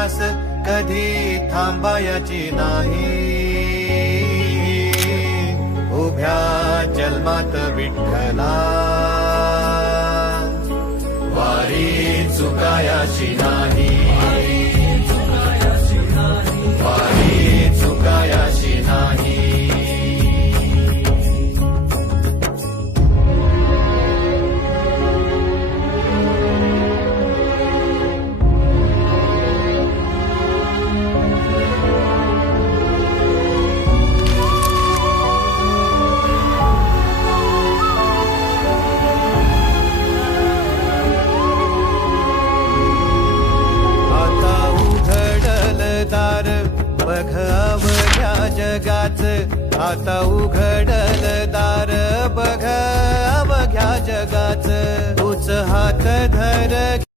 प्रवास कधी थांबायची नाही. उभ्या जन्मात विठ्ठला वारी चुकायाची नाही. वारी चुकायाची नाही. बघ अवघ्या जगाच आता उघडल दार. बघ अवघ्या जगाच तूच हात धर